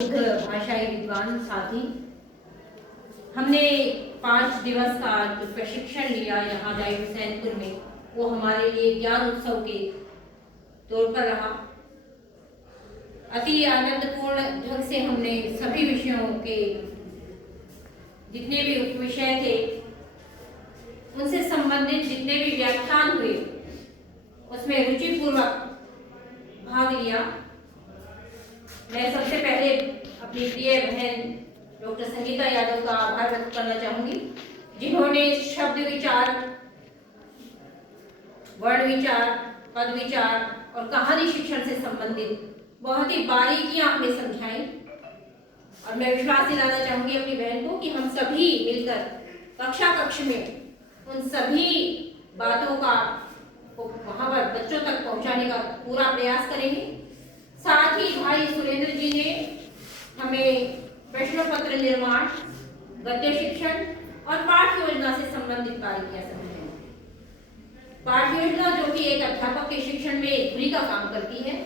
भाषाई विद्वान साथी, हमने 5 दिवस का जो प्रशिक्षण लिया यहाँ डाइट हुसैनपुर में, वो हमारे लिए ज्ञान उत्सव के तौर पर रहा। अति आनंदपूर्ण ढंग से हमने सभी विषयों के जितने भी उपविषय थे उनसे संबंधित जितने भी व्याख्यान हुए उसमें रुचिपूर्वक भाग लिया। मैं सबसे पहले अपनी प्रिय बहन डॉक्टर संगीता यादव का आभार व्यक्त करना चाहूंगी, जिन्होंने शब्द विचार, वर्ण विचार, पद विचार और कहानी शिक्षण से संबंधित बहुत ही बारीकियां हमें समझाई। और मैं विश्वास दिलाना चाहूंगी अपनी बहन को कि हम सभी मिलकर कक्षा कक्ष में उन सभी बातों का वहां पर बच्चों तक पहुंचाने का पूरा प्रयास करेंगे। साथ ही भाई सुरेंद्र जी ने हमें प्रश्न पत्र निर्माण, गद्य शिक्षण और पाठ योजना से संबंधित बारीकियां समझाई। पाठ योजना जो कि एक अध्यापक के शिक्षण में धुरी का काम करती है।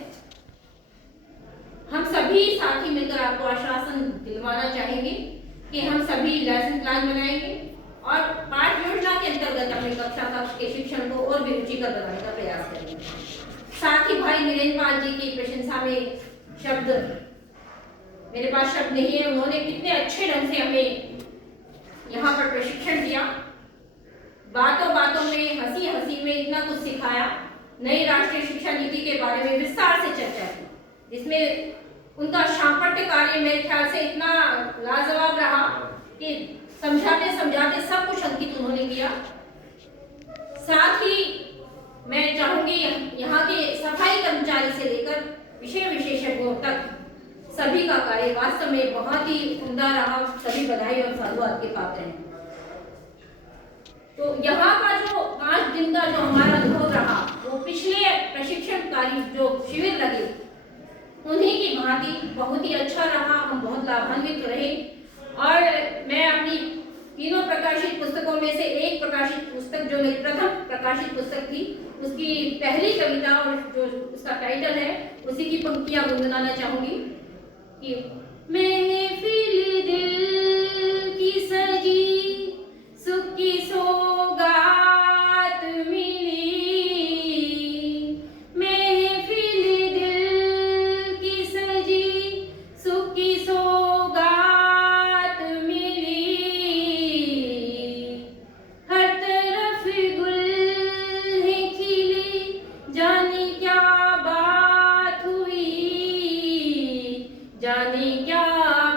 हम सभी साथी मिलकर आपको आश्वासन दिलवाना चाहेंगे कि हम सभी लेसन प्लान बनाएंगे और पाठ योजना के अंतर्गत अपने कक्षा कक्ष के शिक्षण को और भी रुचिकर बनाने का प्रयास करेंगे। साथ ही भाई नीरेंद्र पाल जी की प्रशंसा में शब्द, मेरे पास शब्द नहीं है, उन्होंने कितने अच्छे ढंग से हमें यहाँ पर प्रशिक्षण दिया। बातों बातों में, हंसी हंसी में इतना कुछ सिखाया। नई राष्ट्रीय शिक्षा नीति के बारे में विस्तार से चर्चा की, जिसमें उनका शांपट्य कार्य मेरे ख्याल से इतना लाजवाब रहा कि समझाते समझाते सब कुछ अंकित उन्होंने किया। साथ ही मैं चाहूंगी यहाँ के सफाई कर्मचारी से लेकर विषय विशेषज्ञों तक सभी का कार्य वास्तव में बहुत ही उम्दा रहा। सभी बधाई और साधुवाद के पात्र हैं। तो यहाँ का जो 5 दिन का जो हमारा अनुभव रहा, वो पिछले प्रशिक्षणकारी जो शिविर लगे उन्हीं की भांति बहुत ही अच्छा रहा। हम बहुत लाभान्वित रहे और मैं अपनी तीनों प्रकाशित पुस्तकों में से एक प्रकाशित पुस्तक, जो मेरी प्रथम प्रकाशित पुस्तक थी, उसकी पहली कविता और जो उसका टाइटल है उसी की पंक्तियां गुनगुनाना चाहूंगी कि महफिल दिल की सजी, सुख की सौगात मिली, महफिल दिल की सजी, सुख की सौगात मिली, हर तरफ गुल है खिले, जाने क्या बात हुई, जाने क्या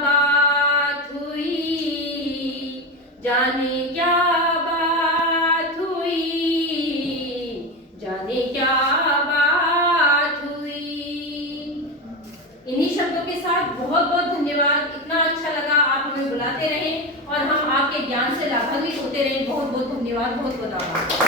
बात हुई, जाने क्या बात हुई, जाने क्या बात हुई। इन्हीं शब्दों के साथ बहुत बहुत धन्यवाद। इतना अच्छा लगा, आप हमें बुलाते रहें और हम आपके ज्ञान से लाभान्वित होते रहें। बहुत बहुत धन्यवाद, बहुत बहुत आभार।